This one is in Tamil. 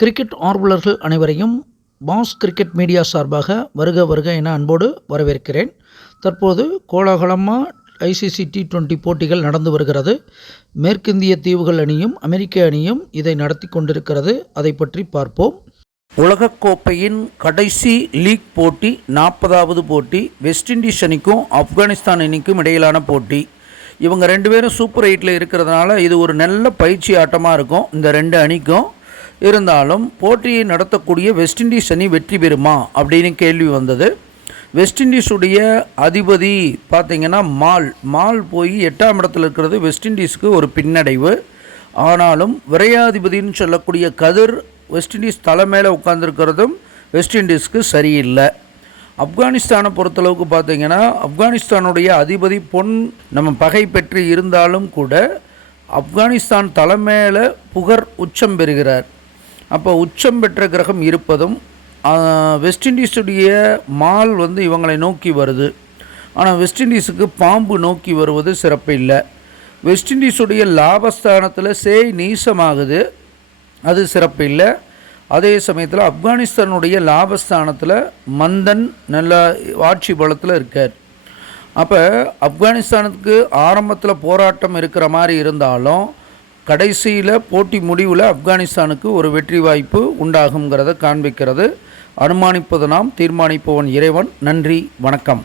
கிரிக்கெட் ஆர்வலர்கள் அனைவரையும் பாஸ் கிரிக்கெட் மீடியா சார்பாக வருக வருக என அன்போடு வரவேற்கிறேன். தற்போது கோலாகலமாக ஐசிசி டி டுவெண்ட்டி போட்டிகள் நடந்து வருகிறது. மேற்கிந்திய தீவுகள் அணியும் அமெரிக்க அணியும் இதை நடத்தி கொண்டிருக்கிறது. அதை பற்றி பார்ப்போம். உலகக்கோப்பையின் கடைசி லீக் போட்டி நாற்பதாவது போட்டி வெஸ்ட் இண்டீஸ் அணிக்கும் ஆப்கானிஸ்தான் அணிக்கும் இடையிலான போட்டி. இவங்க ரெண்டு பேரும் சூப்பர் எயிட்டில் இருக்கிறதுனால இது ஒரு நல்ல பயிற்சி ஆட்டமாக இருக்கும். இந்த ரெண்டு அணிக்கும் இருந்தாலும் போட்டியை நடத்தக்கூடிய வெஸ்ட் இண்டீஸ் அணி வெற்றி பெறுமா அப்படின்னு கேள்வி வந்தது. வெஸ்ட் இண்டீஸுடைய அதிபதி பார்த்திங்கன்னா மால். மால் போய் எட்டாம் இடத்துல இருக்கிறது வெஸ்ட் இண்டீஸ்க்கு ஒரு பின்னடைவு. ஆனாலும் விரையாதிபதினு சொல்லக்கூடிய கதிர் வெஸ்ட் இண்டீஸ் தலை மேலே உட்காந்துருக்கிறதும் வெஸ்ட் இண்டீஸ்க்கு சரியில்லை. ஆப்கானிஸ்தானை பொறுத்தளவுக்கு பார்த்திங்கன்னா ஆப்கானிஸ்தானுடைய அதிபதி பொன் நம்ம பகை பெற்று இருந்தாலும் கூட ஆப்கானிஸ்தான் தலைமையில் புகர் உச்சம் பெறுகிறார். அப்போ உச்சம் பெற்ற கிரகம் இருப்பதும் வெஸ்ட் இண்டீஸுடைய மால் வந்து இவங்களை நோக்கி வருது. ஆனால் வெஸ்ட் இண்டீஸுக்கு பாம்பு நோக்கி வருவது சிறப்பு இல்லை. வெஸ்ட் இண்டீஸுடைய லாபஸ்தானத்தில் சேய் நீசமாகுது. அது சிறப்பு இல்லை. அதே சமயத்தில் ஆப்கானிஸ்தானுடைய லாபஸ்தானத்தில் மந்தன் நல்ல ஆட்சி பலத்தில் இருக்கார். அப்போ ஆப்கானிஸ்தானுக்கு ஆரம்பத்தில் போராட்டம் இருக்கிற மாதிரி இருந்தாலும் கடைசியில் போட்டி முடிவில் ஆப்கானிஸ்தானுக்கு ஒரு வெற்றி வாய்ப்பு உண்டாகுங்கிறத காண்பிக்கிறது. அனுமானிப்பது நாம் தீர்மானிப்பவன் இறைவன். நன்றி வணக்கம்.